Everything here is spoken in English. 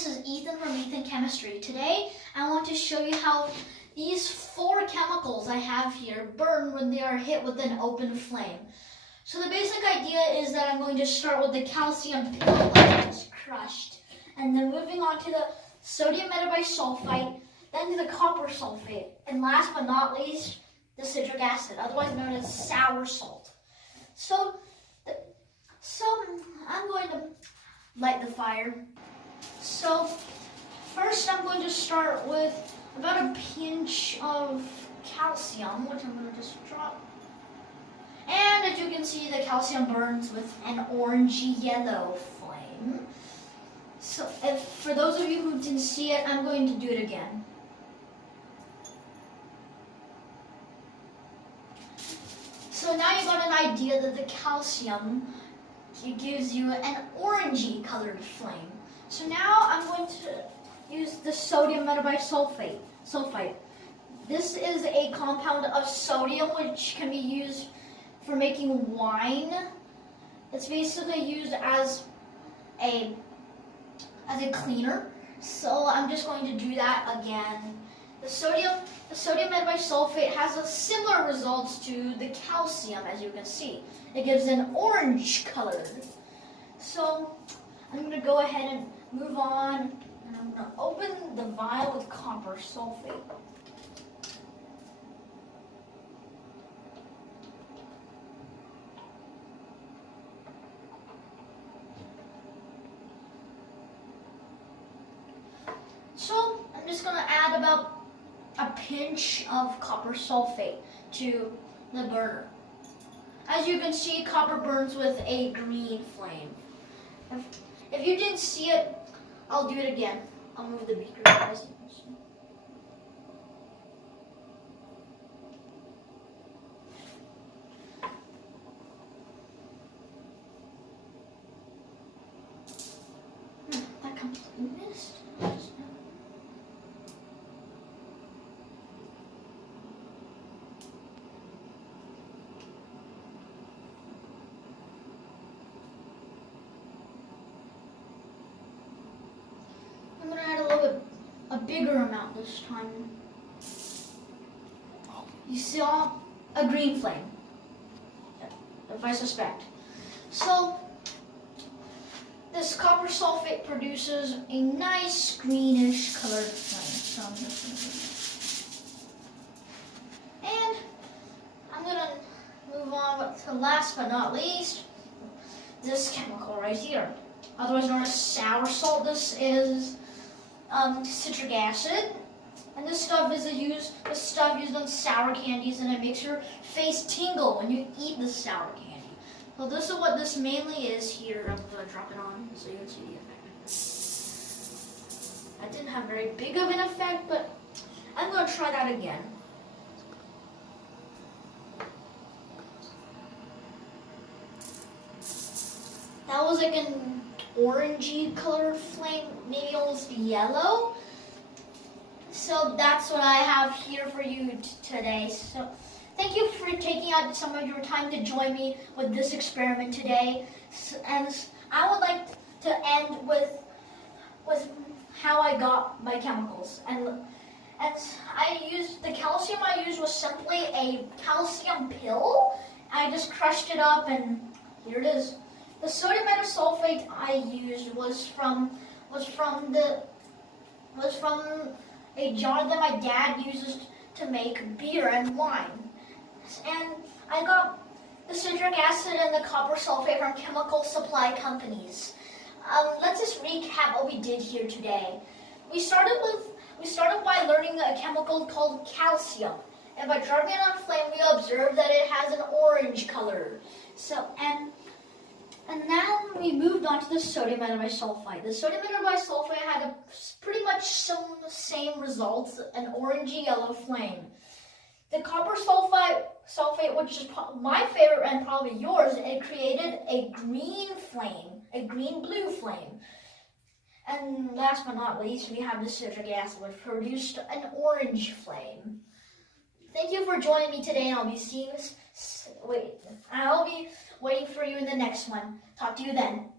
this is Ethan from Ethan Chemistry. Today, I want to show you how these 4 chemicals I have here burn when they are hit with an open flame. So the basic idea is that I'm going to start with the calcium pill that is crushed, and then moving on to the sodium metabisulfite, then to the copper sulfate, and last but not least, the citric acid, otherwise known as sour salt. So I'm going to light the fire. So first I'm going to start with about a pinch of calcium, which I'm going to just drop. And as you can see, the calcium burns with an orangey yellow flame. So for those of you who didn't see it, I'm going to do it again. So now you got an idea that the calcium gives you an orangey colored flame. So now I'm going to use the sodium metabisulfite. This is a compound of sodium which can be used for making wine. It's basically used as a cleaner. So I'm just going to do that again. The sodium metabisulfite has a similar results to the calcium, as you can see. It gives an orange color. So I'm going to go ahead and move on, and I'm going to open the vial with copper sulfate. So I'm just going to add about a pinch of copper sulfate to the burner. As you can see, copper burns with a green flame. If you didn't see it, I'll do it again. I'll move the beaker, guys. That completely missed. I'm going to add a bigger amount this time. You saw a green flame, if I suspect. So this copper sulfate produces a nice greenish colored flame. So I'm just going to, and I'm going to move on to last but not least, this chemical right here, otherwise known as sour salt. This is citric acid, and this stuff is used on sour candies, and it makes your face tingle when you eat the sour candy. So this is what this mainly is here. I'm going to drop it on so you can see the effect. That didn't have very big of an effect, but I'm going to try that again. That was like an orangey colored flame, maybe almost yellow. So that's what I have here for you today. So thank you for taking out some of your time to join me with this experiment today. And I would like to end with how I got my chemicals. And the calcium I used was simply a calcium pill. I just crushed it up, and here it is. The sodium metabisulfite I used was from a jar that my dad uses to make beer and wine. And I got the citric acid and the copper sulfate from chemical supply companies. Let's just recap what we did here today. We started by learning a chemical called calcium, and by dropping it on a flame, we observed that it has an orange color. And now we moved on to the sodium metabisulfite. The sodium metabisulfite had pretty much some same results, an orangey yellow flame. The copper sulfate, which is my favorite and probably yours, it created a green flame, a green-blue flame. And last but not least, we have the citric acid, which produced an orange flame. Thank you for joining me today, and I'll be waiting for you in the next one. Talk to you then.